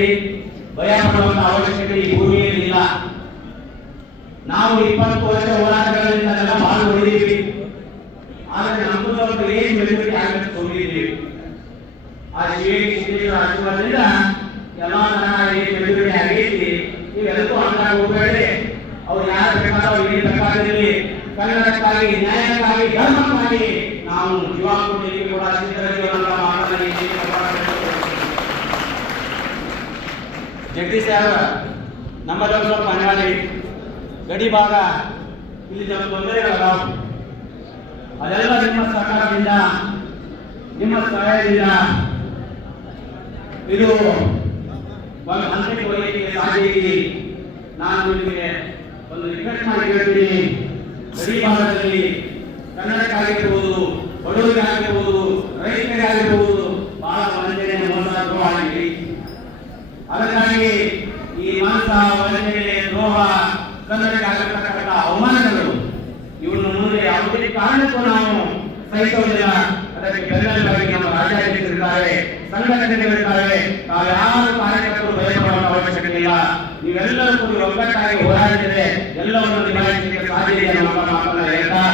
ಹೇಳಿ ಭಯ ಪಡುವಂತ ಅವಶ್ಯಕತೆ ಈ ಭೂಮಿಯಲ್ಲಿ ಇಲ್ಲ. ನಾವು 20 ವರ್ಷ ಹೋರಾಟಗಳಿಂದ ಬಹಳ ನೋಡಿದ್ದೀವಿ. ಆದರೆ ನಮ್ಮದೊಂದು ಏನು ಮೆಚ್ಚುಗೆ ಆಗಬೇಕು ಹೋಗಿದ್ದೀವಿ. ಆ ಶಿವೇಶ್ವರ ಆಶೀರ್ವಾದದಿಂದ ಎಲ್ಲ ಮೆಚ್ಚುಗೆ ಆಗೈತಿ. ನೀವೆಲ್ಲರೂ ಅಂದಾಗ ಹೋಗಬೇಡಿ. ಅವ್ರು ಯಾರು ಬೇಕಾದ್ರೂ ಏನು ಬೇಕಾದಲ್ಲಿ ಕನ್ನಡಕ್ಕಾಗಿ, ನ್ಯಾಯಕ್ಕಾಗಿ, ಧರ್ಮಕ್ಕಾಗಿ ನಾವು ಜೀವಾಂಶಕ್ಕೆ ಕೂಡ ಜಗದೀಶ್ ಸಾಹೇಬ ನಮ್ಮಲ್ಲಿ ಸ್ವಲ್ಪ ಅನ್ಯಾಯ ಗಡಿ ಭಾಗ ಇಲ್ಲಿ ನಮ್ಮ ತೊಂದರೆಗಳಾಗ ಅದೆಲ್ಲ ನಿಮ್ಮ ಸಹಕಾರದಿಂದ, ನಿಮ್ಮ ಸಹಾಯದಿಂದ ಇದು ಒಂದು ಹಂತಕ್ಕೆ ಒಯ್ಯಲಿಕ್ಕೆ ಸಾಧ್ಯ ಇದೆ. ನಾನು ನಿಮಗೆ ಒಂದು ರಿಕ್ವೆಸ್ಟ್ ಮಾಡಿ ಹೇಳ್ತೀನಿ. ಗಡಿ ಭಾಗದಲ್ಲಿ ಕನ್ನಡಕ್ಕಾಗಿರ್ಬೋದು, ಬಡವರಿಗಾಗಿರ್ಬೋದು, ರೈತರಿಗಾಗಿರ್ಬೋದು ಬಹಳ ವಂಚನೆ, ಮೋಸ, ದ್ರೋಹ ಆಗಿದೆ. ಅದಕ್ಕಾಗಿ ಈ ಮಾಂಸ, ವಂಚನೆ, ದ್ರೋಹ, ಕನ್ನಡಕ್ಕಾಗಿರ್ತಕ್ಕಂಥ ಅವಮಾನಗಳು ಇವನ್ನು ಮುಂದೆ ಯಾವುದೇ ಕಾರಣಕ್ಕೂ ನಾವು ಸಹಿಸುವುದಿಲ್ಲ. ಅದಕ್ಕೆ ಬೆನ್ನೆಲುಬಾಗಿ ನಮ್ಮ ರಾಜ್ಯಾಧ್ಯಕ್ಷರಿದ್ದಾರೆ, ಸಂಘಟನೆಗಳಿದ್ದಾರೆ. ತಾವ್ಯಾರು ಕಾರ್ಯಕರ್ತರು ಭಯಪಡುವ ಅವಶ್ಯಕತೆ ಇಲ್ಲ. ನೀವೆಲ್ಲರೂ ಕೂಡ ಒಗ್ಗಟ್ಟಾಗಿ ಹೋರಾಡಿದರೆ ಎಲ್ಲವನ್ನು ನಿಭಾಯಿಸಲಿಕ್ಕೆ ಸಾಧ್ಯ ಇದೆ. ನಮ್ಮ ಮಾತನ್ನ ಹೇಳ್ತಾ